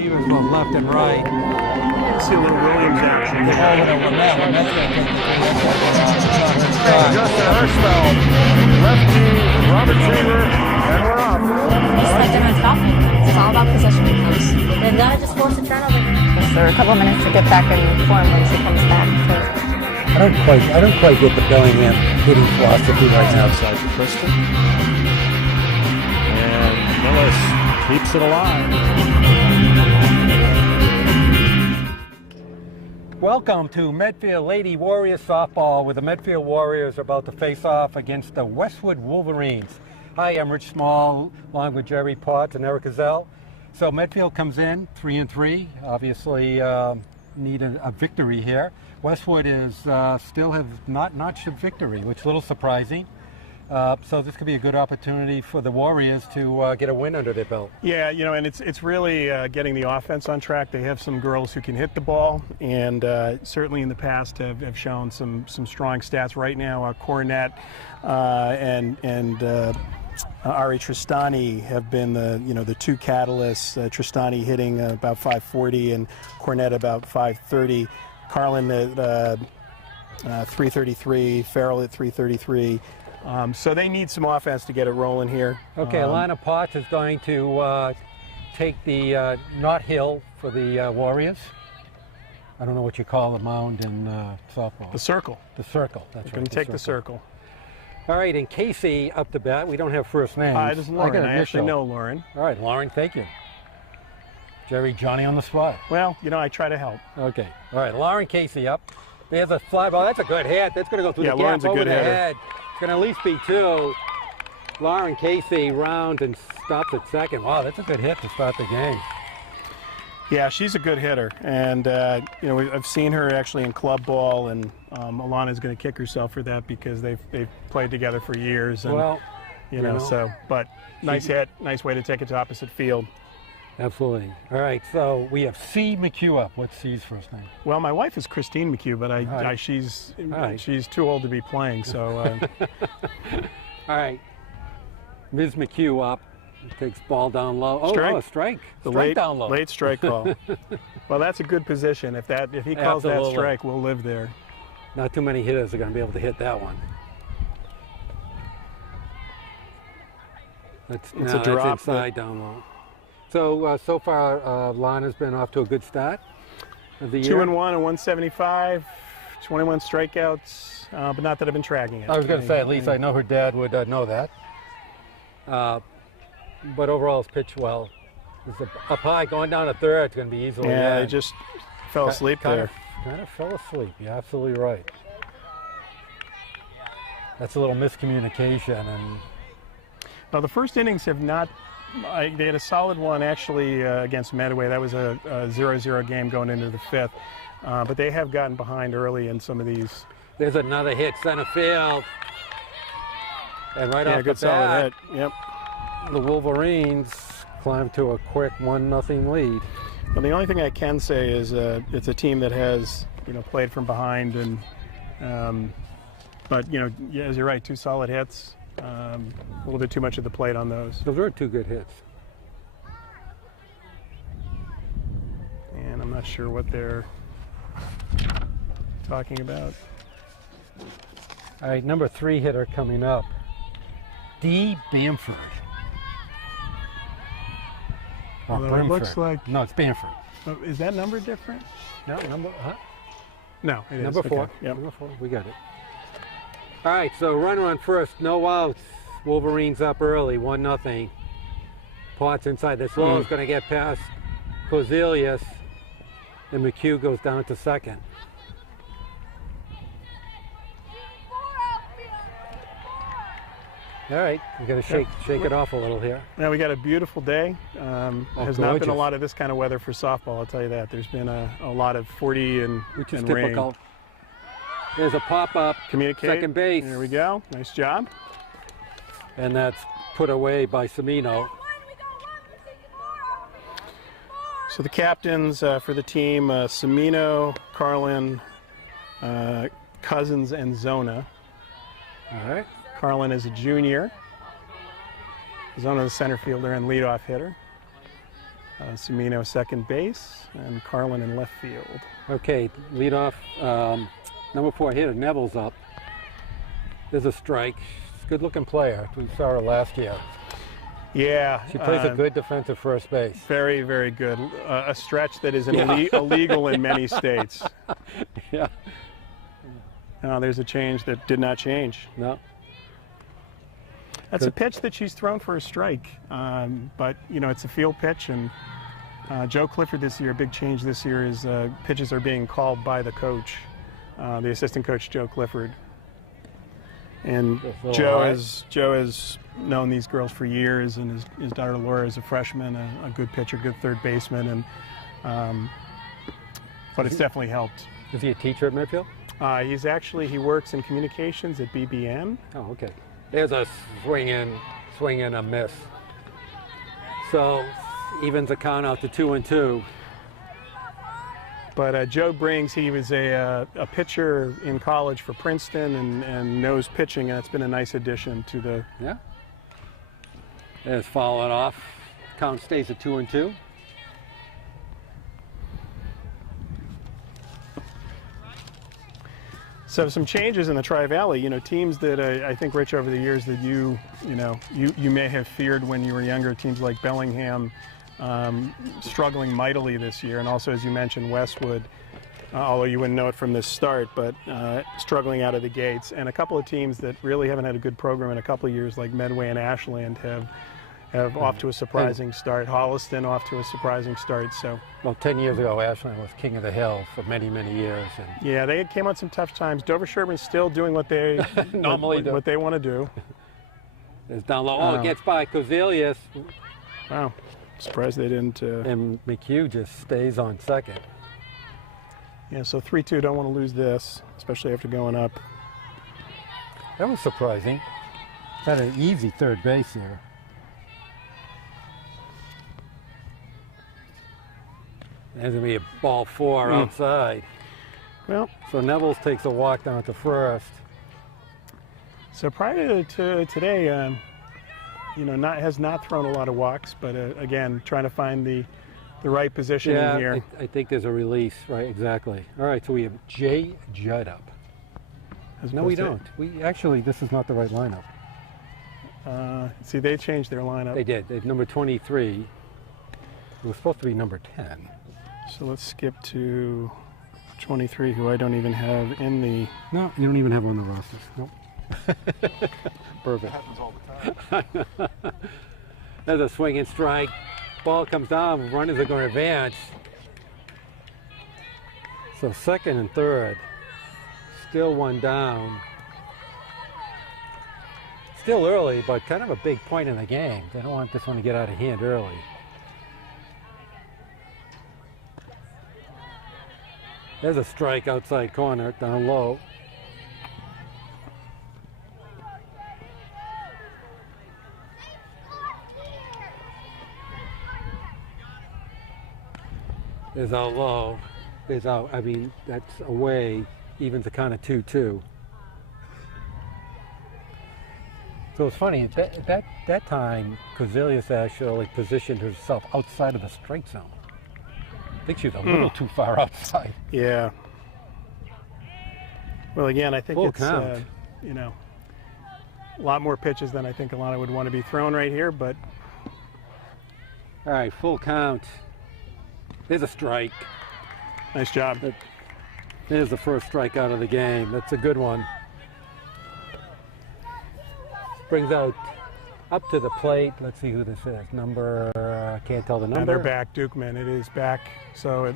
receivers both left and right. See a little Williams action. They're all in over Met. Met's going to take the Justin Hirschfeld, lefty, Robert Shaver, and we're off. Just like they're unstoppable. It's all about possession becomes. They've got to just force a turnover here. There are a couple of minutes to get back in form when she comes back. I don't quite get the Bellingham hitting philosophy right now. Outside to Kristen. And Millis keeps it alive. Welcome to Medfield Lady Warriors softball, where the Medfield Warriors are about to face off against the Westwood Wolverines. Hi, I'm Rich Small, along with Jerry Potts and Eric Gazelle. So Medfield comes in 3-3. Obviously, need a victory here. Westwood is still have not notched a victory, which is a little surprising. So this could be a good opportunity for the Warriors to get a win under their belt. Yeah, you know, and it's really getting the offense on track. They have some girls who can hit the ball, and certainly in the past have shown some strong stats. Right now, Cornett and Ari Tristani have been the two catalysts. Tristani hitting about 540 and Cornett about 530. Carlin at 333, Farrell at 333. So they need some offense to get it rolling here. Okay, Alana Potts is going to take the Knot Hill for the Warriors. I don't know what you call the mound in softball. The circle. The circle, that's right. Going to take the circle. All right, and Casey up to bat. We don't have first names. Hi, this is Lauren. I actually know Lauren. All right, Lauren, thank you. Jerry, Johnny on the spot. Well, you know, I try to help. Okay. All right, Lauren Casey up. There's a fly ball. That's a good hit. That's going to go through the gap Lauren's a over good the hitter. head. It's going to at least be two. Lauren Casey rounds and stops at second. Wow, that's a good hit to start the game. Yeah, she's a good hitter, and you know, I've seen her actually in club ball, and Alana's going to kick herself for that because they've played together for years. And, Well, you know, so but nice hit, nice way to take it to opposite field. Absolutely. All right, so we have C. McHugh up. What's C's first name? Well, my wife is Christine McHugh, but she's too old to be playing. So. All right, Ms. McHugh up. Takes ball down low. Oh, strike. No, a strike. The Strike down low. late strike call. Well, that's a good position. If he calls that strike, we'll live there. Not too many hitters are going to be able to hit that one. It's a drop. That's inside down low. So so far, Lana's been off to a good start of the year. 2-1 and 175, 21 strikeouts, but not that I've been tracking it. I was going to say, at least I know her dad would know that. But overall, it's pitched well. It's up high, going down to third. It's going to be easily. Yeah, they just fell asleep there. Kind of fell asleep. You're absolutely right. That's a little miscommunication. And now the first innings have not. They had a solid one actually against Medway. That was a 0-0 game going into the fifth. But they have gotten behind early in some of these. There's another hit, center field. And right off the good solid bat, hit. Yep. the Wolverines climb to a quick 1-0 lead. Well, the only thing I can say is it's a team that has played from behind, and but as you're right, two solid hits. A little bit too much at the plate on those. Those were two good hits. And I'm not sure what they're talking about. All right, number 3 hitter coming up, D. Bamford. Although it looks like... No, it's Bamford. Oh, is that number different? No, number, huh? No, it is. Number 4. Okay. Yep. Number 4, we got it. All right, so runner on first, no outs. Wolverines up early, 1-0. Potts inside. This low is going to get past Kozelius, and McHugh goes down to second. All right, we got to shake it off a little here. Now we got a beautiful day. Has not been a lot of this kind of weather for softball, I'll tell you that. There's been a lot of 40 and which is and typical. Rain. There's a pop-up, second base. There we go, nice job. And that's put away by Semino. So the captains for the team, Semino, Carlin, Cousins, and Zona. All right. Carlin is a junior. Zona is the center fielder and leadoff hitter. Cimino second base, and Carlin in left field. Okay, lead off. Number 4 hitter, Neville's up. There's a strike. She's a good-looking player. We saw her last year. Yeah. She plays a good defensive first base. Very, very good. A stretch that is illegal in many states. Yeah. There's a change that did not change. No. That's a pitch that she's thrown for a strike, but it's a field pitch, and Joe Clifford this year, a big change this year is pitches are being called by the coach, the assistant coach Joe Clifford. And Joe has known these girls for years, and his daughter Laura is a freshman, a good pitcher, good third baseman, and but it's definitely helped. Is he a teacher at Medfield? He works in communications at BBN. Oh, okay. There's a swing in, a miss. So evens the count out to 2-2. But Joe brings, he was a pitcher in college for Princeton and knows pitching, and it's been a nice addition to the... Yeah. There's following off. Count stays at 2-2. So some changes in the Tri-Valley, teams that I think, Rich, over the years that you may have feared when you were younger, teams like Bellingham struggling mightily this year, and also, as you mentioned, Westwood, although you wouldn't know it from this start, but struggling out of the gates, and a couple of teams that really haven't had a good program in a couple of years, like Medway and Ashland, have off to a surprising start. Holliston off to a surprising start. So, well, 10 years ago, Ashland was king of the hill for many, many years. And yeah, they came on some tough times. Dover Sherman's still doing what they normally do. What they want to do. It's down low. Oh, it gets by Kozelius. Wow, surprised they didn't. And McHugh just stays on second. Yeah, so 3-2. Don't want to lose this, especially after going up. That was surprising. Had an easy third base here. There's going to be a ball 4 outside. Well, so Neville's takes a walk down to first. So prior to today, has not thrown a lot of walks, but again, trying to find the right position in here. I think there's a release, right? Exactly. All right, so we have Jay Judd up. No, we don't. This is not the right lineup. See, they changed their lineup. They did. They have number 23. It was supposed to be number 10. So let's skip to 23, who I don't even have in the... No, you don't even have on the rosters. Nope. Perfect. That happens all the time. There's a swing and strike. Ball comes down. Runners are going to advance. So second and third. Still one down. Still early, but kind of a big point in the game. They don't want this one to get out of hand early. There's a strike outside corner, down low. There's out low. There's out, that's away, evens the count of 2-2. So it's funny, at that time, Kozelius actually positioned herself outside of the strike zone. I think she was a little too far outside. Yeah. Well, again, I think full it's count. A lot more pitches than I think a lot would want to be thrown right here, but all right, full count. There's a strike. Nice job. There's the first strikeout of the game. That's a good one. Brings out up to the plate. Let's see who this is. Number, can't tell the number. And they're back, Dukeman. It is back, so it...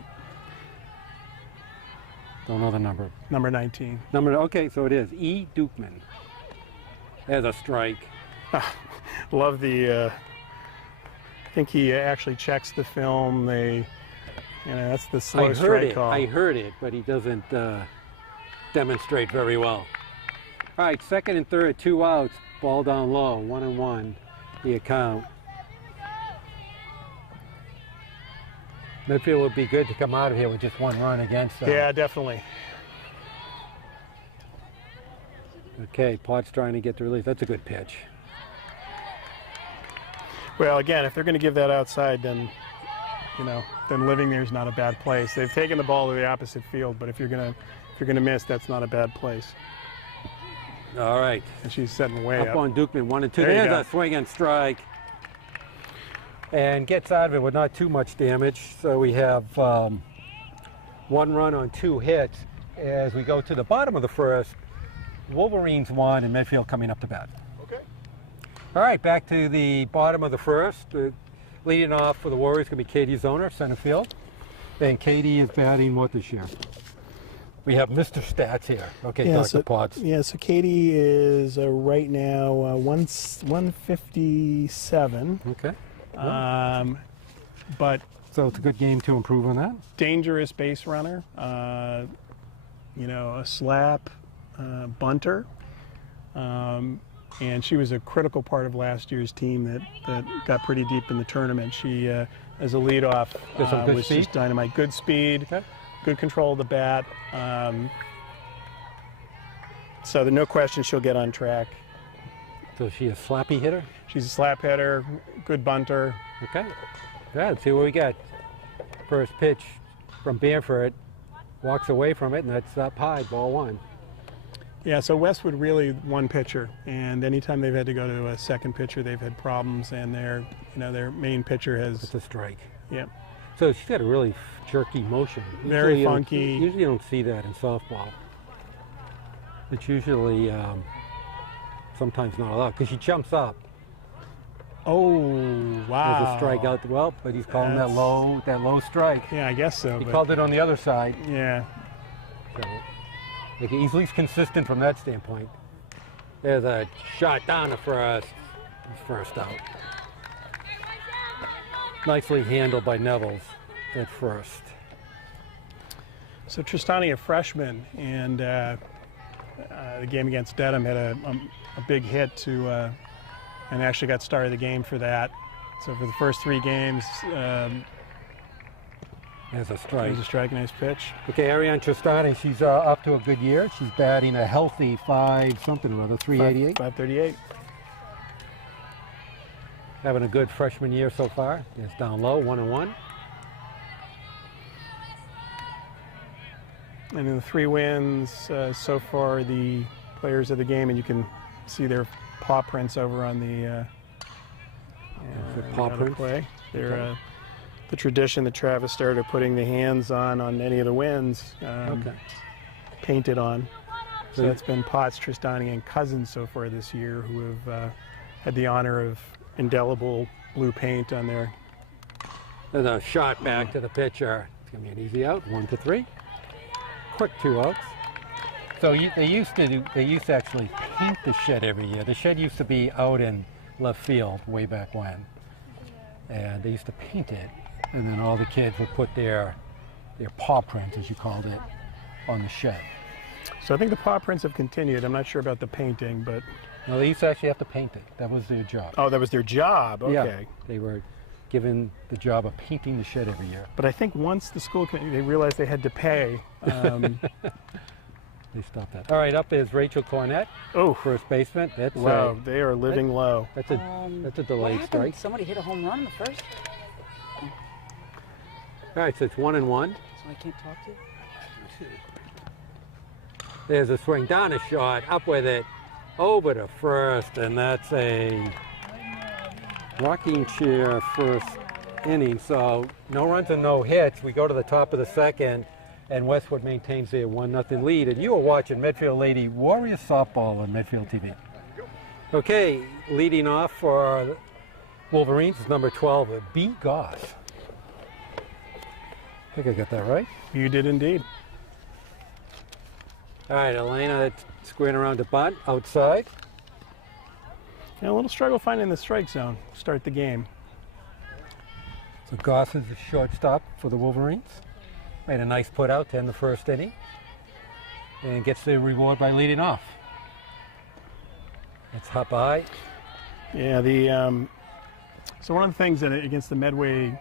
Don't know the number. Number 19. Okay, so it is E. Dukeman. There's a strike. Love the, I think he actually checks the film. That's the slow strike call. I heard it, but he doesn't demonstrate very well. All right, second and third, 2 outs. Ball down low, 1-1, the account. Medfield would be good to come out of here with just 1 run against them. Yeah, definitely. Okay, Potts trying to get the release. That's a good pitch. Well, again, if they're going to give that outside, then then living there is not a bad place. They've taken the ball to the opposite field, but if you're gonna miss, that's not a bad place. All right. And she's setting way up. Up on Dukeman, 1 and 2. There you There's go. a swing and strike. And gets out of it with not too much damage. So we have 1 run on 2 hits. As we go to the bottom of the first, Wolverines 1 and Medfield coming up to bat. Okay. All right, back to the bottom of the first. Leading off for the Warriors going to be Katie Zoner, center field. And Katie is batting what this year? We have Mr. Stats here. Okay, Yeah, Dr. Potts. Yeah, so Katie is right now 157. Okay. But So it's a good game to improve on that. dangerous base runner, a slap, bunter. And she was a critical part of last year's team that got pretty deep in the tournament. She, as a leadoff, Got some good was speed? just dynamite. Good speed, Okay. good control of the bat. So there's no question she'll get on track. So is she a slappy hitter? She's a slap hitter, good bunter. Okay. Yeah, let's see what we got. First pitch from Bamford. Walks away from it, and that's up high, ball 1. Yeah, so Westwood really one pitcher, and anytime they've had to go to a second pitcher, they've had problems, and their main pitcher has, It's a strike. yeah. So she's got a really jerky motion. Very you don't- funky. Usually you don't see that in softball. It's usually sometimes not allowed because she jumps up. Oh, wow. There's a strikeout. Well, but he's calling that low strike. Yeah, I guess so. He but- called it on the other side. Yeah. So he's at least consistent from that standpoint. There's a shot down to first. First out. Nicely handled by Nevels at first. So Tristani, a freshman, and the game against Dedham had a big hit to, and actually got started the game for that. So for the first 3 games, There's a it strike. was a strike, nice pitch. Okay, Ariane Tristani, she's up to a good year. She's batting a healthy 388. 538. Having a good freshman year so far. It's down low, 1 and 1. And in the 3 wins so far, the players of the game, and you can see their paw prints over on the paw on the prints? play. They're Okay. the tradition that Travis started putting the hands on any of the wins, Okay. painted on. So So- that's been Potts, Tristani, and Cousins so far this year, who have had the honor of indelible blue paint on their. There's a shot back to the pitcher. It's going to be an easy out, 1 to 3. Quick 2 outs. So they used to actually paint the shed every year. The shed used to be out in left field way back when. And they used to paint it, and then all the kids would put their paw print, as you called it, on the shed. So I think the paw prints have continued. I'm not sure about the painting, but No, they used to actually have to paint it. That was their job. oh, that was their job. Okay. Yeah, they were given the job of painting the shed every year. But I think once the school they realized they had to pay. They stopped that. All right, up is Rachel Cornett, Oh, first baseman. That's low. They are living low. that's a What delayed happened? strike. Somebody hit a home run in the first, All right, so it's 1 and 1. so I can't talk to you. There's a swing down, a shot, up with it, over to first, and that's a rocking chair first inning. So no runs and no hits. We go to the top of the second, and Westwood maintains their 1-0 lead. And you are watching Medfield Lady Warriors softball on Medfield TV. Okay, leading off for Wolverines is number 12, B. Goss. I think I got that right. You did indeed. All right, Elena squaring around the bunt outside. Yeah, a little struggle finding the strike zone to start the game. So Goss is the shortstop for the Wolverines. Made a nice put out to end the first inning. And gets the reward by leading off. It's hop high. Yeah, so one of the things that against the Medway,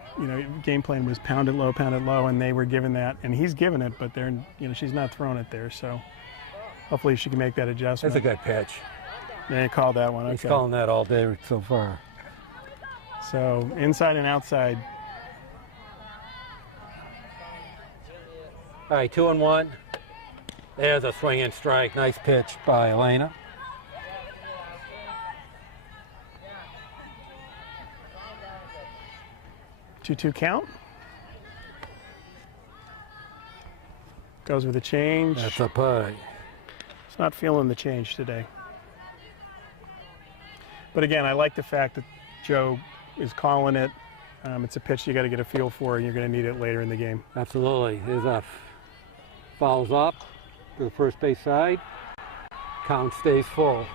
game plan was pound it low, and they were given that, and he's given it, but she's not throwing it there, so hopefully she can make that adjustment. That's a good pitch. They called that one. He's Okay. calling that all day so far. So inside and outside. All right, 2-1. There's a swing and strike. Nice pitch by Elena. Two count. Goes with a change. That's a play. It's not feeling the change today. But again, I like the fact that Joe is calling it. It's a pitch you got to get a feel for, and you're going to need it later in the game. Absolutely. There's a fouls up to the first base side. Count stays full.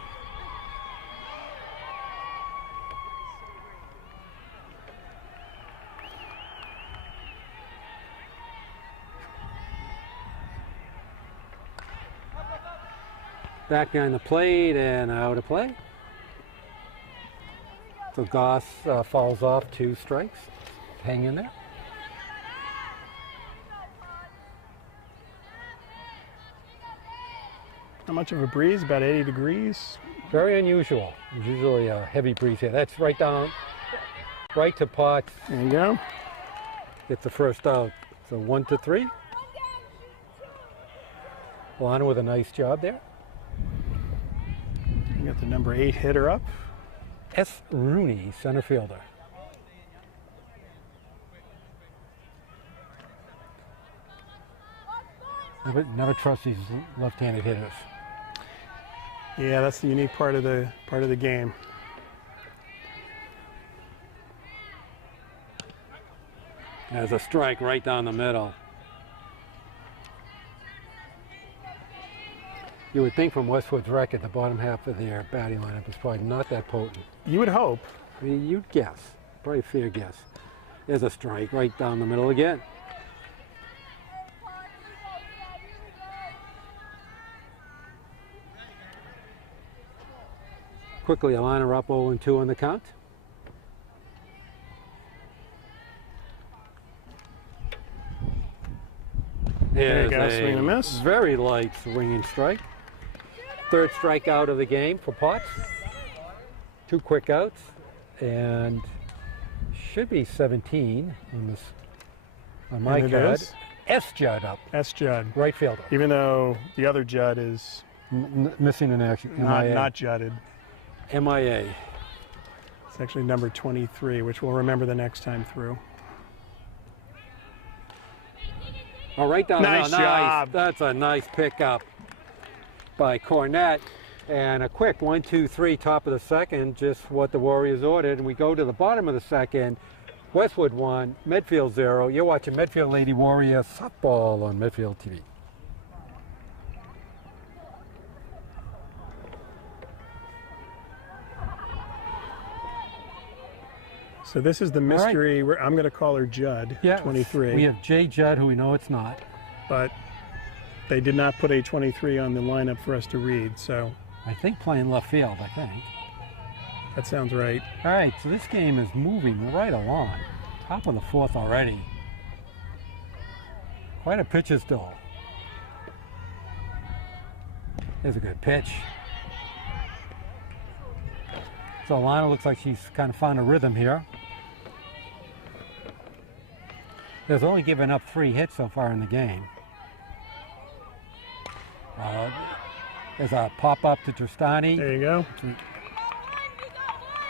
Back behind the plate and out of play. So Goss falls off 2 strikes. Hang in there. Not much of a breeze, about 80 degrees. Very unusual. There's usually a heavy breeze here. That's right down, right to Potts. There you go. Gets the first out. So 1-3. Lana with a nice job there. You got the number 8 hitter up. S. Rooney, center fielder. Never trust these left-handed hitters. Yeah, that's the unique part of the game. There's a strike right down the middle. You would think from Westwood's record, the bottom half of their batting lineup is probably not that potent. You would hope. I mean, you'd guess. Probably a fair guess. There's a strike right down the middle again. Quickly, Alana up 0-2 on the count. There you go, There's swing and a miss. very light swinging strike. Third strikeout of the game for Potts. 2 quick outs, and should be 17 on this. On my And it card. is? S. Judd up, S. Judd. right fielder. Even though the other Judd is Missing in action. MIA. not Judded. MIA. It's actually number 23, which we'll remember the next time through. Oh, right down Nice the middle. job. That's a nice pickup by Cornett. And a quick 1-2-3 top of the second, just what the Warriors ordered. And we go to the bottom of the second. Westwood 1, Medfield 0. You're watching Medfield Lady Warrior softball on Medfield TV. So this is the mystery. I'm going to call her Judd, 23. We have Jay Judd, who we know it's not. But they did not put a 23 on the lineup for us to read, so I think playing left field, I think. that sounds right. All right, so this game is moving right along. Top of the 4th already. Quite a pitcher's duel. There's a good pitch. So Alana looks like she's kind of found a rhythm here. There's only given up 3 hits so far in the game. There's a pop-up to Tristani. There you go.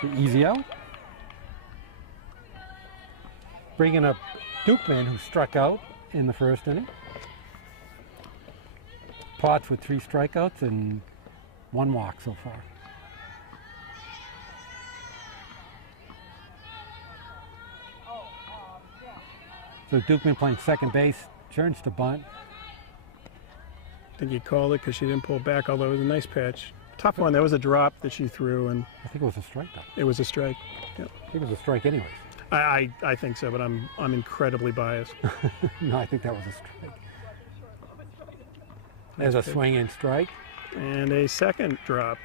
The easy out. Bringing up Dukeman, who struck out in the first inning. Potts with 3 strikeouts and 1 walk so far. So Dukeman playing second base, turns to bunt. I think he called it because she didn't pull back, although it was a nice pitch. Tough one. That was a drop that she threw, and I think it was a strike though. it was a strike. Yep. I think it was a strike anyways. I think so, but I'm incredibly biased. No, I think that was a strike. There's a swing and strike. And a second drop.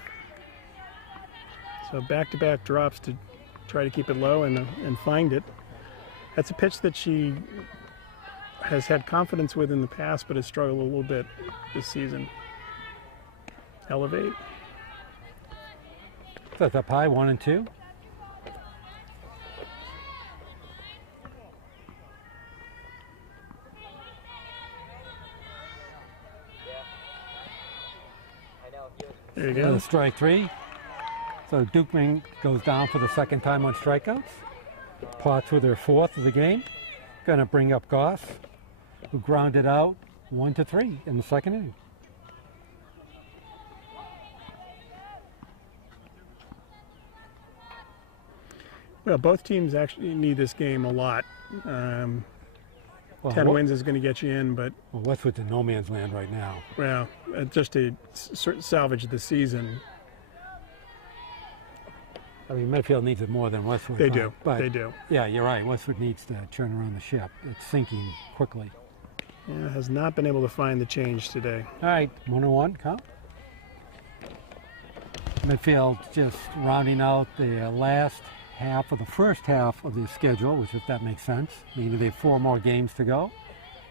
So back-to-back drops to try to keep it low and find it. That's a pitch that she has had confidence with in the past, but has struggled a little bit this season. Elevate. So it's up high, 1-2. There you go. Strike 3. So Dukeman goes down for the second time on strikeouts. Potts with their 4th of the game. Going to bring up Goss, who grounded out 1-3 in the second inning. Well, both teams actually need this game a lot. 10 wins is going to get you in, but well, Westwood's in no man's land right now. Well, just to salvage the season. I mean, Medfield needs it more than Westwood. They do. But They do. yeah, you're right. Westwood needs to turn around the ship. It's sinking quickly. Yeah, has not been able to find the change today. All right, 1-1 count. Medfield just rounding out the last half of the first half of the schedule, which, if that makes sense, meaning they have 4 more games to go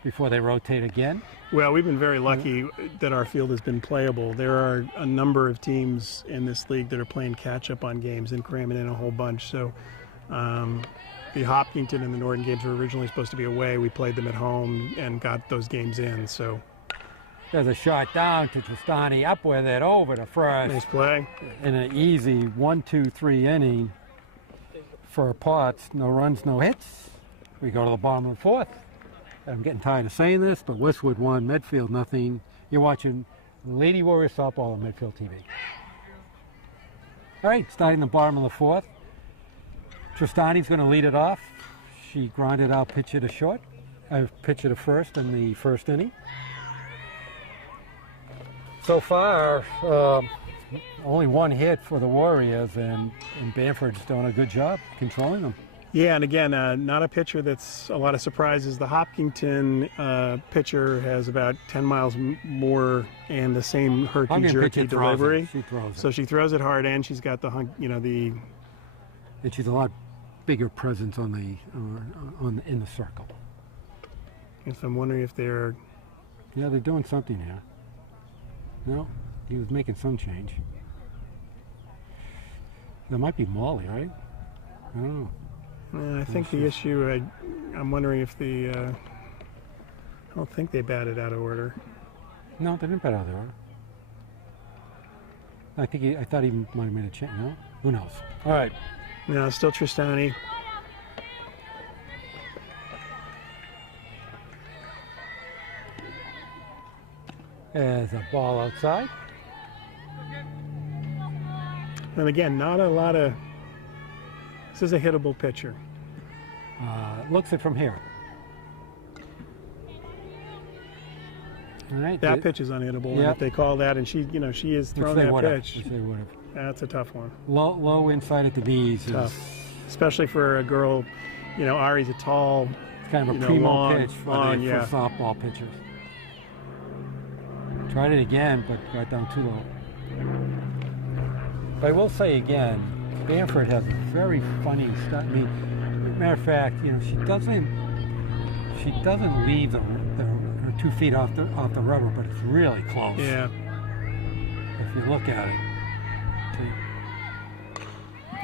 before they rotate again. Well, we've been very lucky that our field has been playable. There are a number of teams in this league that are playing catch-up on games and cramming in a whole bunch. So the Hopkinton and the Norton games were originally supposed to be away. We played them at home and got those games in. So there's a shot down to Tristani, up with it, over to first. Nice play. In an easy 1-2-3 inning for Potts. No runs, no hits. We go to the bottom of the 4th. I'm getting tired of saying this, but Westwood won, Medfield nothing. You're watching Lady Warrior Softball on Medfield TV. All right, starting the bottom of the 4th. Tristani's going to lead it off. She grounded out pitcher to short. Pitcher to first in the first inning. So far, only 1 hit for the Warriors, and Bamford's doing a good job controlling them. Yeah, and again, not a pitcher that's a lot of surprises. The Hopkinton pitcher has about 10 miles more and the same herky-jerky delivery. She throws it. So she throws it hard, and she's got the, And she's a lot bigger presence on in the circle. If I'm wondering if they're... Yeah, they're doing something here. No, he was making some change. There might be Molly, right? I don't know. I think the issue, I'm wondering if the, I don't think they batted out of order. No, they didn't bat out of order. I thought he might have made a change. No? Who knows? All right. No, still Tristani. There's a ball outside. And again, not a lot of... This is a hittable pitcher. Looks it from here. All right. That pitch is unhittable. Yep. And if they call that, and she is throwing that pitch, which they would have. that's a tough one. Low inside at the knees. Tough. Especially for a girl, Ari's a tall, It's kind of a primo long, pitch for yeah. softball pitchers. Tried it again, but got down too low. But I will say again, Bamford has a very funny stuff. I mean, matter of fact, she doesn't leave her 2 feet off the rubber, but it's really close. Yeah. If you look at it. See?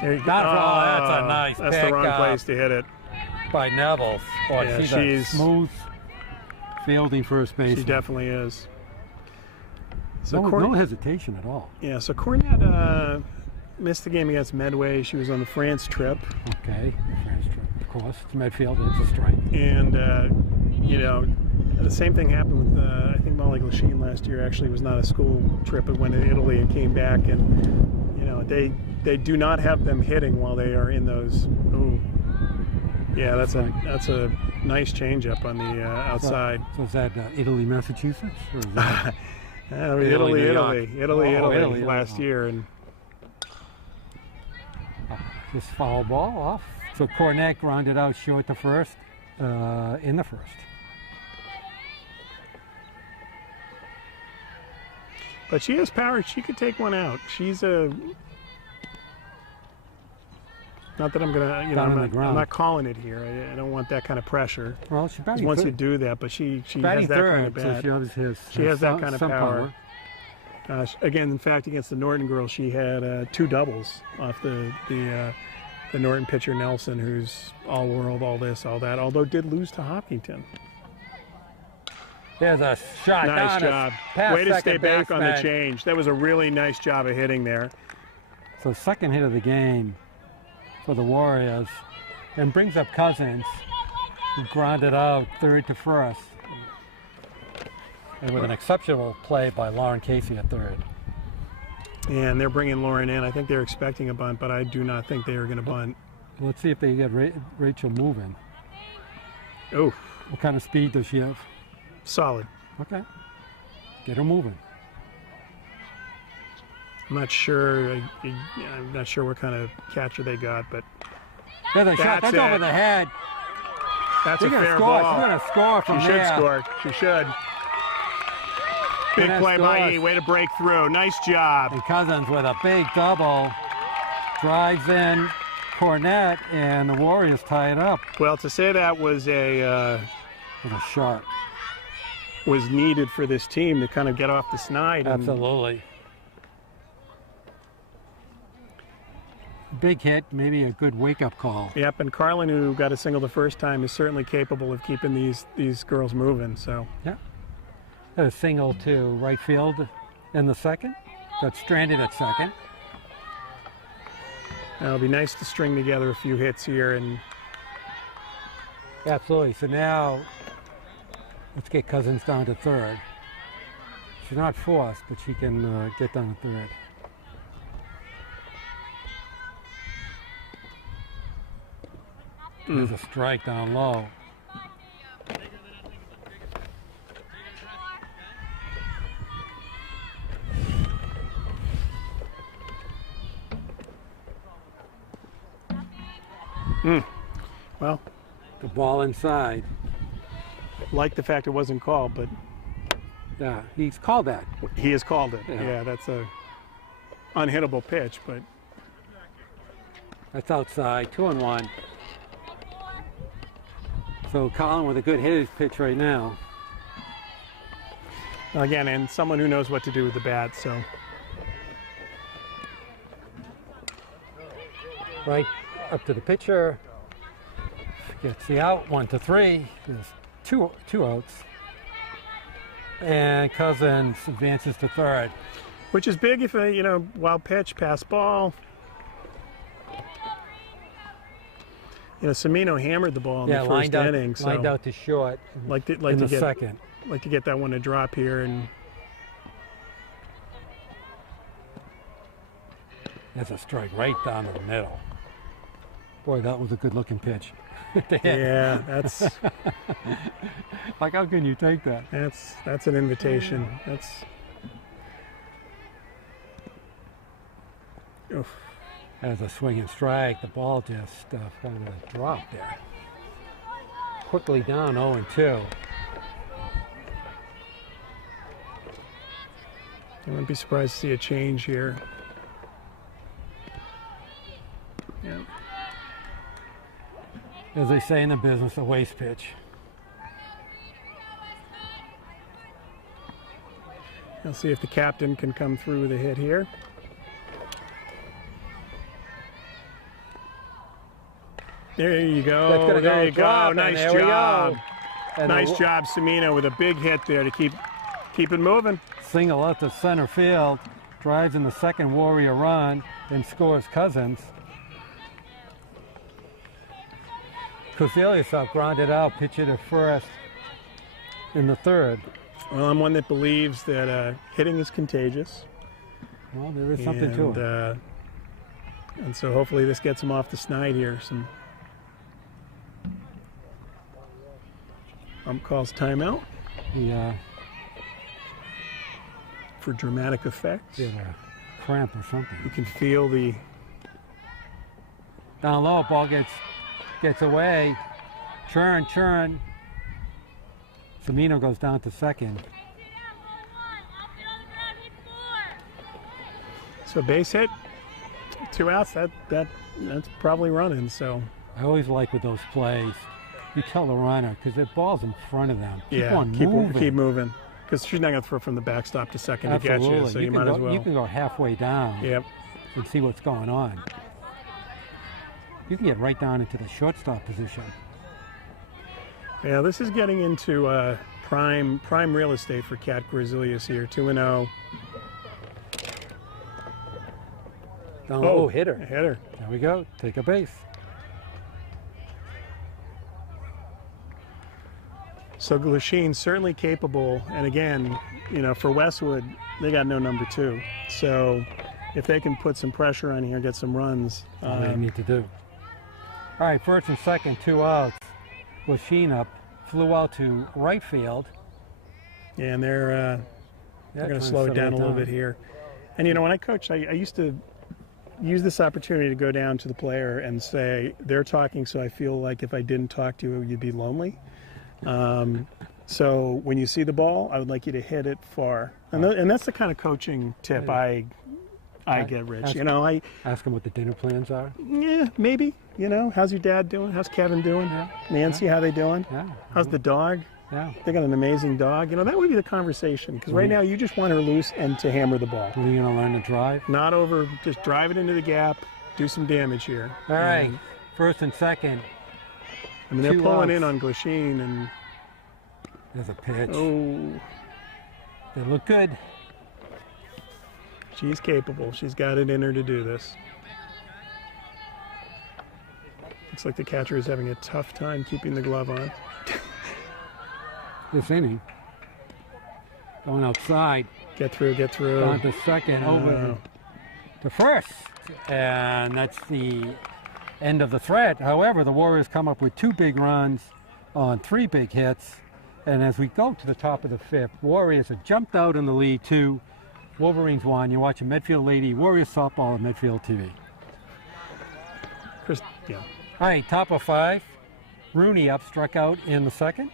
There you go. That's a nice That's pick the wrong place to hit it. by Neville. Boy, Yeah, she's she's smooth fielding first base. She definitely is. So no hesitation at all. Yeah, so Cornette missed the game against Medway. She was on the France trip. Okay, the France trip, of course. It's Medfield, it's a strike. And, the same thing happened with, I think Molly Glasheen last year actually was not a school trip, but went to Italy and came back. And, they do not have them hitting while they are in those. Ooh. Yeah, that's a nice changeup on the outside. So is that Italy, Massachusetts? Or is that Italy last year. And this foul ball off. So Cornette grounded out short to first in the first. But she has power. She could take one out. She's a... Not that I'm going to, I'm not calling it here. I don't want that kind of pressure. Well, she batting once third. you do that, but she has that third, kind of bat. So she obviously has that kind of power. Again, in fact, against the Norton girl, she had 2 doubles off the Norton pitcher Nelson, who's all world, all this, all that. Although did lose to Hopkinton. There's a shot. Nice down job. past Way to stay second back on the baseman. change. That was a really nice job of hitting there. So second hit of the game for the Warriors, and brings up Cousins, who grounded out third to first. And with an exceptional play by Lauren Casey at third. And they're bringing Lauren in. I think they're expecting a bunt, but I do not think they are going to bunt. Let's see if they get Rachel moving. Oh, What kind of speed does she have? solid. Okay. Get her moving. I'm not sure. I'm not sure what kind of catcher they got, but There's a shot. That's it. over the head. that's She's a gonna fair score. ball. She's gonna score from She there. should score. She should. Big Finesse play by scores. E. Way to break through. Nice job. And Cousins with a big double drives in Cornett, and the Warriors tie it up Well, to say that was with a shot. was needed for this team to kind of get off the snide. and- Absolutely. Big hit, maybe a good wake-up call. Yep, and Carlin, who got a single the first time, is certainly capable of keeping these girls moving. So Yeah. A single to right field in the second. Got stranded at second. it'll be nice to string together a few hits here. And Absolutely. So now, let's get Cousins down to third. She's not forced, but she can get down to third. There's a strike down low. well, The ball inside. like the fact it wasn't called, but Yeah, he's called that. he has called it. Yeah. Yeah, that's a unhittable pitch, but That's outside, 2-1. So Colin with a good hitter's pitch right now. again, and someone who knows what to do with the bat. So Right up to the pitcher. Gets the out, 1-3. There's two outs. And Cousins advances to third. which is big if a wild pitch, pass ball. Semino hammered the ball in the first inning, so lined out to short like in to the get second. like to get that one to drop here. And That's a strike right down the middle. Boy, that was a good-looking pitch. yeah, that's Like, how can you take that? that's an invitation. That's oof. As a swinging strike, the ball just kind of dropped there. Quickly down, 0-2. I wouldn't be surprised to see a change here. Yeah. As they say in the business, a waste pitch. I'll see if the captain can come through with a hit here. There you go. That's gonna There you drop, go. and Nice there we job. go. And Nice a job, Semino, with a big hit there to keep it moving. single out to center field, drives in the second Warrior run, and scores Cousins. Kozeliusov grounded out, pitch it at first in the third. Well, I'm one that believes that hitting is contagious. Well, there is something to it. And so hopefully this gets him off the snide here. Some ump calls timeout He for dramatic effect. did a cramp or something. You can feel the Down low, ball gets away. Churn. Semino goes down to second. so base hit, 2 outs. That's probably running. So I always like with those plays, you tell the runner, because the ball's in front of them. Keep on keep moving. moving, because she's not going to throw from the backstop to second Absolutely. to get you. So you might as well. You can go halfway down Yep. and see what's going on. You can get right down into the shortstop position. Yeah, this is getting into prime real estate for Cat Grazilius here. 2-0. Oh, hit her. Hit her. There we go. Take a base. So Glasheen certainly capable, and again, you know, for Westwood, they got no number 2. So if they can put some pressure on here, get some runs. All they need to do. All right, first and second, 2 outs. Glasheen up, flew out to right field. Yeah, and they're going to slow it down a little bit here. And you know, when I coached, I used to use this opportunity to go down to the player and say, they're talking, so I feel like if I didn't talk to you, you'd be lonely. So when you see the ball, I would like you to hit it far. And that's the kind of coaching tip I get, Rich. You know, I ask them what the dinner plans are. Yeah, maybe. You know, how's your dad doing? How's Kevin doing? Yeah. Nancy, how they doing? Yeah. How's the dog? Yeah. They got an amazing dog. You know, that would be the conversation. Because right now you just want her loose and to hammer the ball. When are you going to learn to drive? Not over, just drive it into the gap, do some damage here. All right, first and second. I mean, they're 2 pulling outs. in on Glasheen and There's a pitch. oh, They look good. she's capable. She's got it in her to do this. Looks like the catcher is having a tough time keeping the glove on. This inning. Going outside. Get through, get through. On to second, over to first. And that's the end of the threat. However, the Warriors come up with 2 big runs on 3 big hits. And as we go to the top of the 5th, Warriors have jumped out in the lead 2. Wolverines 1. You're watching Medfield Lady Warriors softball on Medfield TV. Chris, yeah. All right, top of 5. Rooney up, struck out in the second.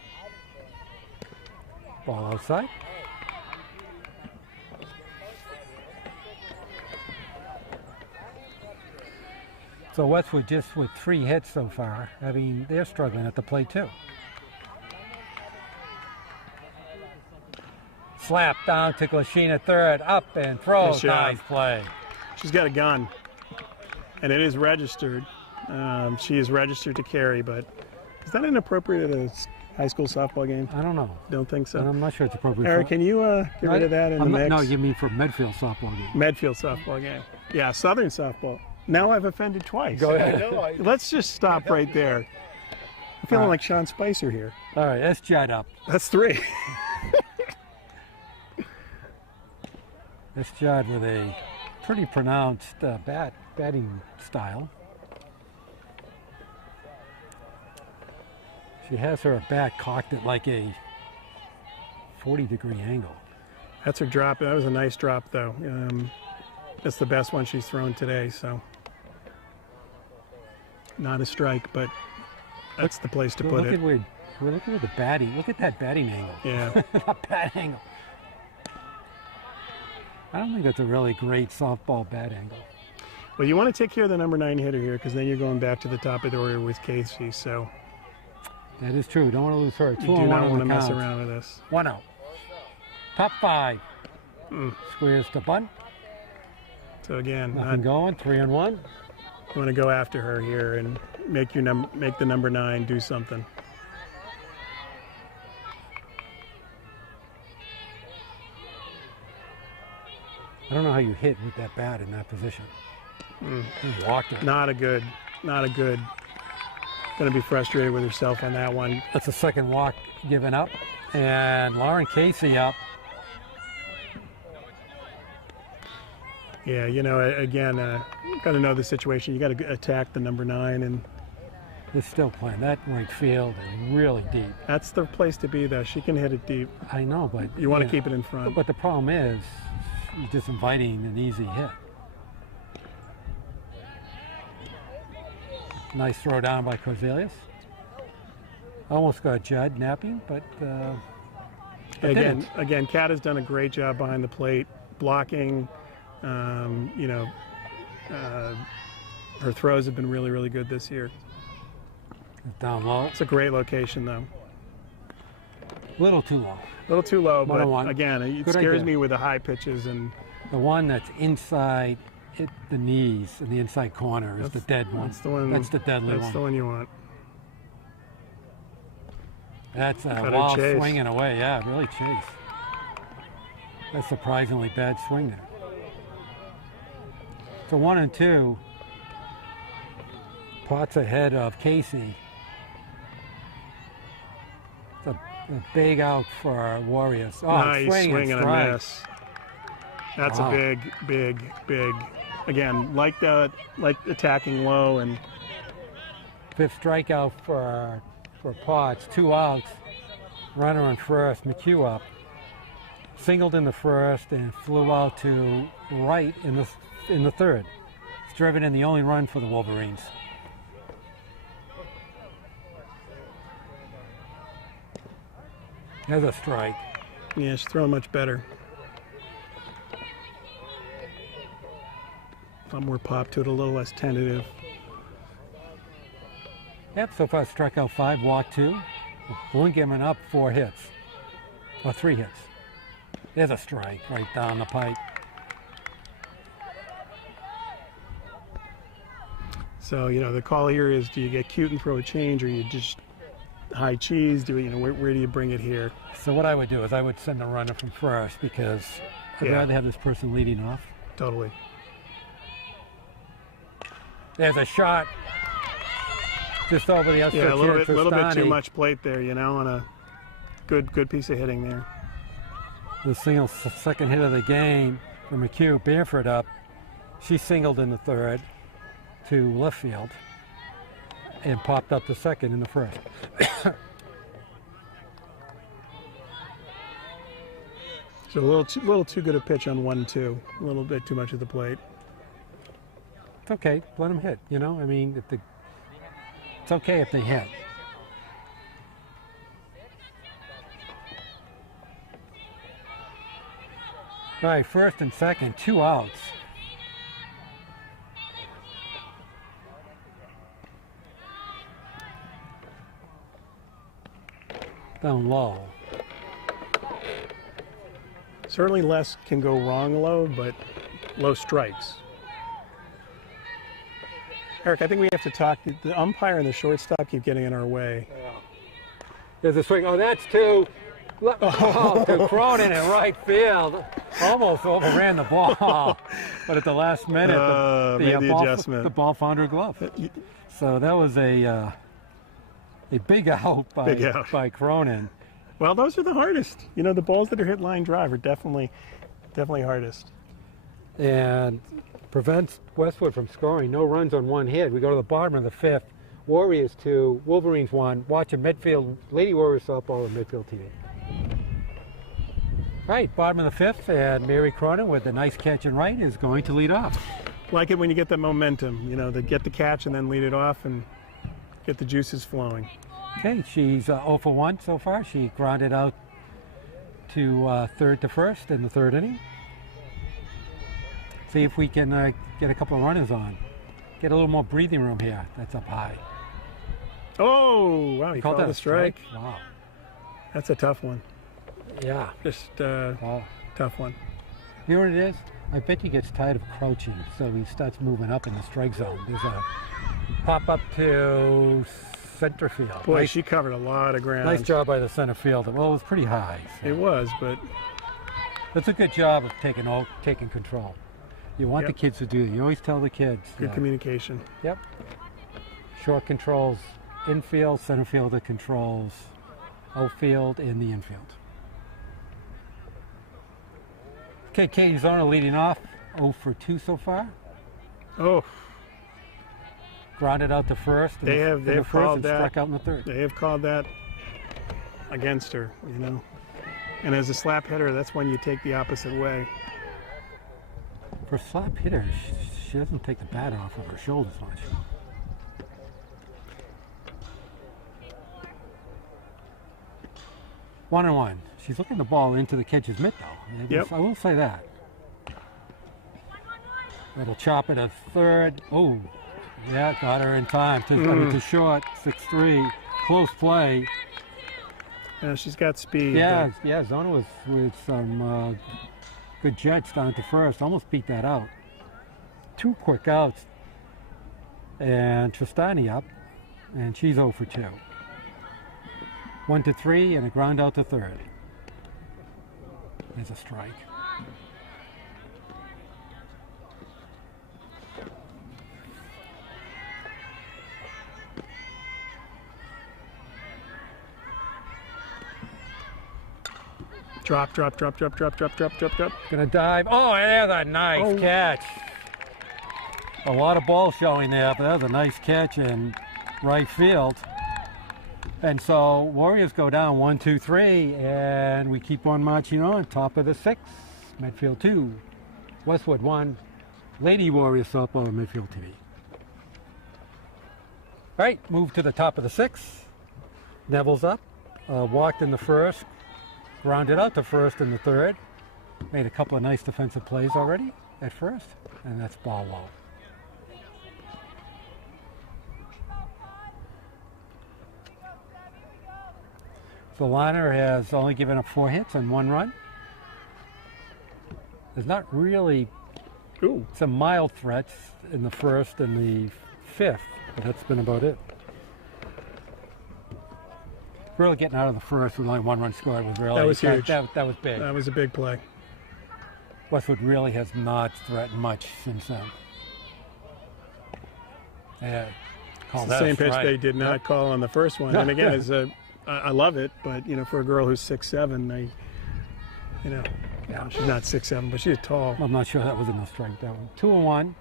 Ball outside. So Westwood just with 3 hits so far. I mean, they're struggling at the plate too. Slap down to Glasheen at third, up and throw. Nice job. Nice play. She's got a gun, and it is registered. She is registered to carry, but is that inappropriate at a high school softball game? I don't know. Don't think so. And I'm not sure it's appropriate. Eric, can you get rid of that in the mix? No, you mean for Medfield softball game. Medfield softball game. Yeah, Southern softball. Now I've offended twice. Go ahead. Let's just stop right there. I'm feeling like Sean Spicer here. All right, that's Judd up. That's 3. That's Judd with a pretty pronounced batting style. She has her bat cocked at like a 40-degree angle. That's her drop. That was a nice drop, though. That's the best one she's thrown today, so not a strike, but that's the place to put it. We're looking at the batting. Look at that batting angle. Yeah. That bat angle. I don't think that's a really great softball bat angle. Well, you want to take care of the number 9 hitter here, because then you're going back to the top of the order with Casey, so That is true. Don't want to lose her. you do not want to mess around with this. 1 out. Top 5. Squares to bunt. So again, Nothing going. 3 and 1. you want to go after her here and make the number 9 do something. I don't know how you hit with that bat in that position. You walked it. Not a good. Going to be frustrated with herself on that one. That's a second walk given up. And Lauren Casey up. Yeah, you know, again, got to know the situation. You got to attack the number 9, and They're still playing. That right field is really deep. that's the place to be, though. She can hit it deep. I know, but You want to keep it in front. But the problem is, you're just inviting an easy hit. Nice throw down by Corzelius. Almost got Judd napping, but Again, Kat has done a great job behind the plate, blocking. You know, her throws have been really, really good this year. down low. It's a great location, though. A little too low. A little too low, but 101. again, it Good scares idea. me with the high pitches, and The one that's inside the knees in the inside corner is the dead one. that's the one. That's the deadly That's one. the one you want. That's a Cut her wild chase. swinging away. Yeah, really chase. That's surprisingly bad swing there. So 1 and 2. Potts ahead of Casey. It's a big out for our Warriors. Oh, Nice swing and a miss. That's Wow. a big. Again, like attacking low and 5th strikeout for Potts. 2 outs. Runner on first. McHugh up. Singled in the first and flew out to right in the third. It's driven in the only run for the Wolverines. There's a strike. yeah, she's throwing much better. A lot more pop to it, a little less tentative. Yep, so far struck out 5, walked 2. One giving up 4 hits. Or 3 hits. There's a strike right down the pipe. So, the call here is, do you get cute and throw a change, or you just high cheese? Where do you bring it here? So what I would do is I would send a runner from first because I'd Yeah. rather have this person leading off. Totally. There's a shot just over the outside. Yeah, a little bit too much plate there, on a good piece of hitting there. The second hit of the game for McHugh. Bamford up. She singled in the third to left field and popped up the second in the first. So a little too good a pitch on 1-2. A little bit too much at the plate. It's okay. Let them hit. I mean, it's okay if they hit. All right, first and second, 2 outs. Down low. Certainly less can go wrong low, but low strikes. Eric, I think we have to talk. The umpire and the shortstop keep getting in our way. There's a swing. Oh, that's to Cronin in right field. Almost overran the ball. But at the last minute, made the adjustment. The ball found her glove. So that was a big out by Cronin. Well, those are the hardest. The balls that are hit line drive are definitely hardest. And prevents Westwood from scoring. No runs on 1 hit. We go to the bottom of the 5th. Warriors 2, Wolverines 1. Watching Medfield, Lady Warriors softball on Medfield TV. Right, bottom of the 5th, and Mary Cronin with a nice catch and right is going to lead off. Like it when you get that momentum, to get the catch and then lead it off and get the juices flowing. Okay, she's 0 for 1 so far. She grounded out to third to first in the 3rd inning. See if we can get a couple of runners on. Get a little more breathing room here. That's up high. Oh, wow, he called that a strike. Wow. That's a tough one. Yeah. Just Wow. tough one. You know what it is? I bet he gets tired of crouching, so he starts moving up in the strike zone. There's a pop up to center field. Boy, nice, she covered a lot of ground. nice job by the center fielder. Well, it was pretty high. So. It was, but That's a good job of taking control. You want Yep. the kids to do that. You always tell the kids. good communication. Yep. Short controls infield, center fielder controls outfield and the infield. Okay, Katie Zona leading off, 0 for 2 so far. Oh, Grounded out to first. in They the- have- in they the have first called and that. struck out in the 3rd. they have called that against her, And as a slap hitter, that's when you take the opposite way. For a slap hitter, she doesn't take the bat off of her shoulders much. One and one. She's looking the ball into the catcher's mitt, though. Yep. I will say that. It'll chop it a 3rd. Oh, yeah, got her in time. To short, 6-3. Close play. She's got speed. Yeah, Zona was with some good jets down to first. Almost beat that out. 2 quick outs. And Tristani up. And she's 0 for 2. 1-3 and a ground out to third. There's a strike. Drop. Gonna dive. Oh, there's a nice catch. A lot of ball showing there, but that was a nice catch in right field. And so Warriors go down 1-2-3, and we keep on marching on. Top of the 6th, Medfield 2, Westwood 1, Lady Warriors softball on Medfield TV. Right, move to the top of the 6th. Neville's up, walked in the first, grounded out to first in the third. Made a couple of nice defensive plays already at first, and that's ball low. The liner has only given up 4 hits and 1 run. There's not really some mild threats in the first and the 5th, but that's been about it. Really getting out of the first with only 1 run scored was really... That was huge. That was big. That was a big play. Westwood really has not threatened much since then. Yeah, It's the same pitch they did not call on the first one. And again, I love it, but for a girl who's 6'7", she's not 6'7", but she's tall. I'm not sure that was enough strike. That one. 2-1.